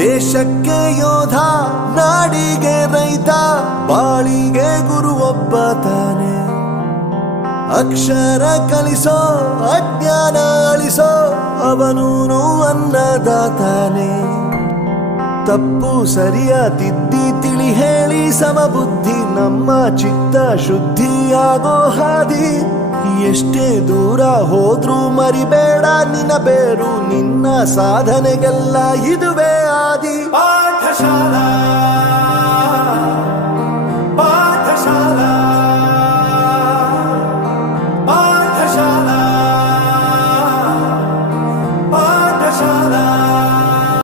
ದೇಶಕ್ಕೆ ಯೋಧ, ನಾಡಿಗೆ ರೈತ, ಬಾಳಿಗೆ ಗುರು ಒಬ್ಬ ತಾನೆ. ಅಕ್ಷರ ಕಲಿಸೋ, ಅಜ್ಞಾನ ಅಳಿಸೋ, ಅವನೂನು ಅನ್ನದಾತಾನೆ. ತಪ್ಪು ಸರಿಯ ತಿದ್ದಿ ತಿಳಿ ಹೇಳಿ ಸಮಬುದ್ಧಿ, ನಮ್ಮ ಚಿತ್ತ ಶುದ್ಧಿಯಾಗೋ ಹಾದಿ. ಎಷ್ಟೇ ದೂರ ಹೋದ್ರೂ ಮರಿಬೇಡ ನಿನ್ನ ಬೇರು, ನಿನ್ನ ಸಾಧನೆಗೆಲ್ಲ ಇದುವೇ ಆದಿ. ಪಾಠಶಾಲಾ